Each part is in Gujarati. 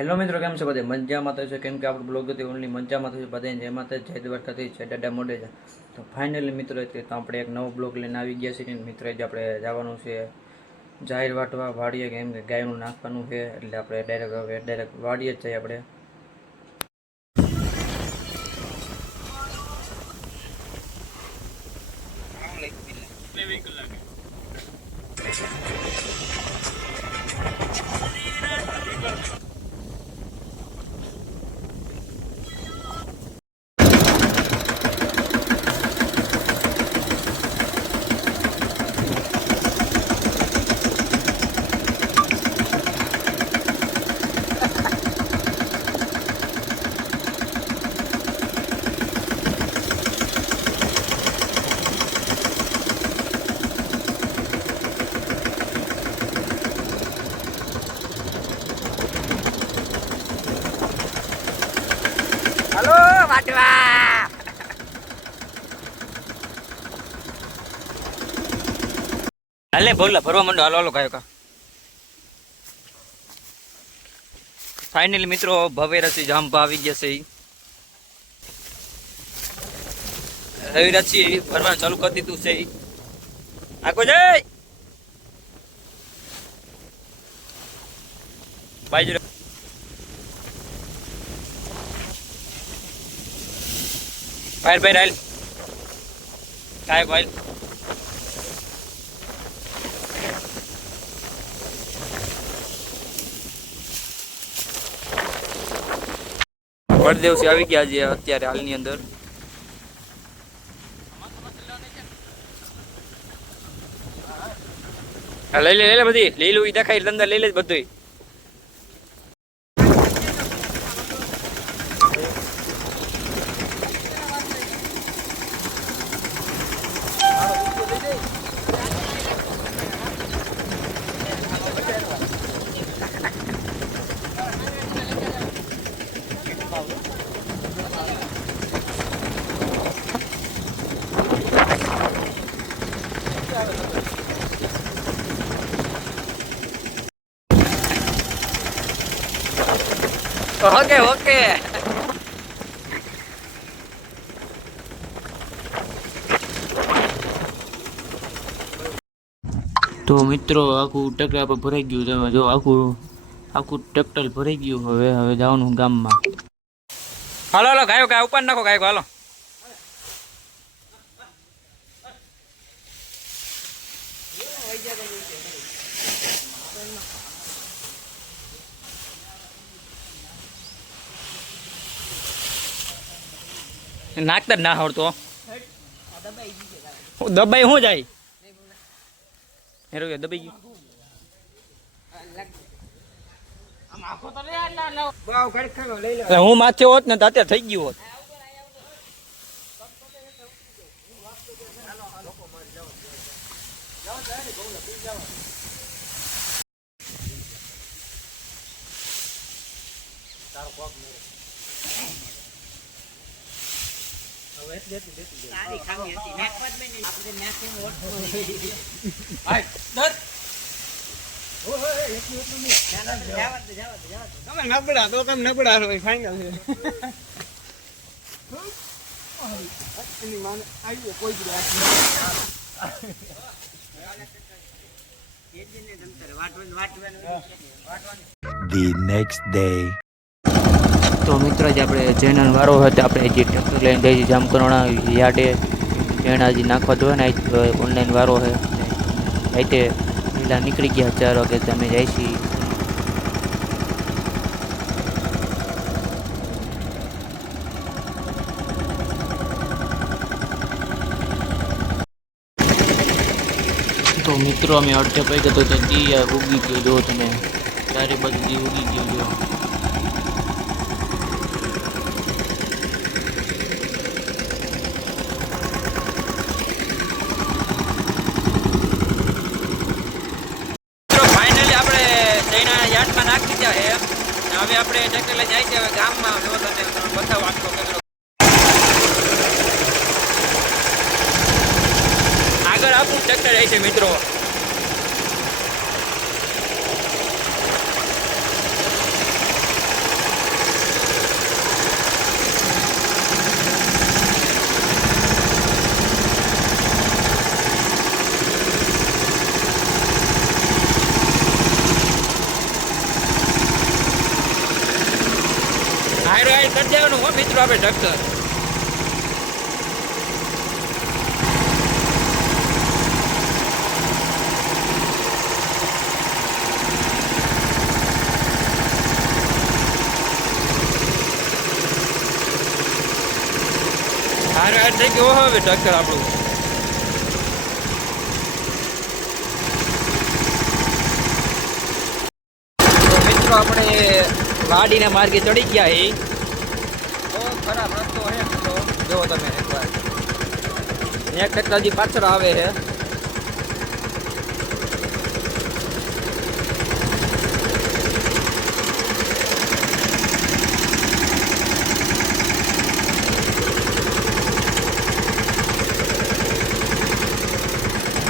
હેલો મિત્રો, કેમ છે બધે મજામાં? તો છે કેમ કે આપણું બ્લોગ હતી ઓનલી મજામાં થયું બધે જેમાં તો જય દ્વારકાથી છે દાદા મોડે છે. તો ફાઇનલી મિત્રો તો આપણે એક નવો બ્લોગ લઈને આવી ગયા છીએ. મિત્રો જ આપણે જવાનું છે જાહેર વાટવા વાડીએ, કેમ કે ગાયનું નાખવાનું છે એટલે આપણે ડાયરેક્ટ વાડીએ જ જઈએ આપણે. હલો વાટવા હાલે બોલા ફરવા માંડો. હાલો હાલો કાયો કા. ફાઇનલી મિત્રો ભવેરાથી જામપા આવી ગયા છે. રવિરાજથી ફરવાનું ચાલુ કરી દીધું છે. આખો જય બાજુ ફાયર ફાયર હાલ કાય ભાઈ વડદેવસી આવી ગયા છે અત્યારે હાલની અંદર. લઈ લે બધી લીલું ઈ દેખાય અંદર લઈ લે બધું. ઓકે ઓકે તો મિત્રો આખું ટ્રેક્ટર આપણે ભરાઈ ગયું. તમે જો આખું ટ્રેક્ટર ભરાઈ ગયું. હવે જવાનું ગામમાં. હાલો હાલો ગાયો ગાય ઉપર નાખો ગાયો હાલો. નાખતા જ ના આવડતો દબાઈ શું જાય દબાઈ ગયું. હું માથે હોત ને તાતે થઈ ગયું હોત. The next day. તો મિત્ર જ આપણે જેના વારો હતો આપણે જે ટ્રેક્ટર લઈને જઈએ જામકરોણા યાર્ડે જેના હજી નાખવા દો ને ઓનલાઈન વારો છે. રાતે પેલા નીકળી ગયા 4 વાગે તમે જાય છીએ. તો મિત્રો અમે અડધે પૈ ગયો તો દી ઉગી ગયો. જો તમે ચારે બાજુ દી ઉગી ગયો. જો નાખી દીધા છે. હવે આપણે ટ્રેક્ટર લઈ જાય છે હવે ગામમાં બતાવો આટલો આગળ આપણું ટ્રેક્ટર જાય છે મિત્રો. હાયરો હાય કરી દેવાનું હો મિત્રો આપણે ટ્રેક્ટર. હાયરો હાય થઈ ગયો હવે ટ્રેક્ટર આપણું. તો મિત્રો આપણે વાડીના માર્ગે ચડી ગયા એ બહુ ખરાબ રસ્તો છે મિત્રો. જુઓ તમે એકવાર એક ટ્રેક્ટર હજી પાછળ આવે છે.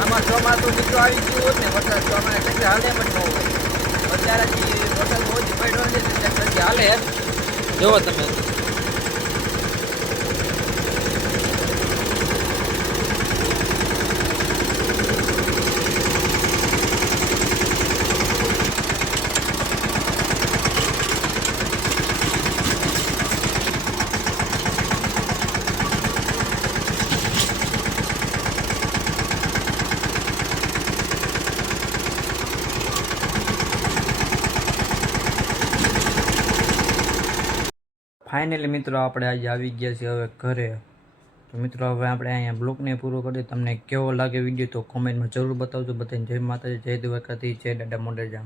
આમાં ચોમાસું મિત્રો આવી ગયું હોત ને વરસાદ તો અમારે ટ્રેક્ટર હાલે પણ ન હોય. અત્યારે વરસાદ બહુ જ પડ્યો છે ટ્રેક્ટર હાલે. જુઓ તમે ફાઇનલી મિત્રો આપણે આજે આવી ગયા છીએ હવે ઘરે. તો મિત્રો હવે આપણે અહીંયા બ્લોગને પૂરો કરી. તમને કેવો લાગે વિડીયો તો કોમેન્ટમાં જરૂર બતાવજો. બધાને જય માતાજી, જય દ્વારકાધીશ, જય દાદા મોઢેરા.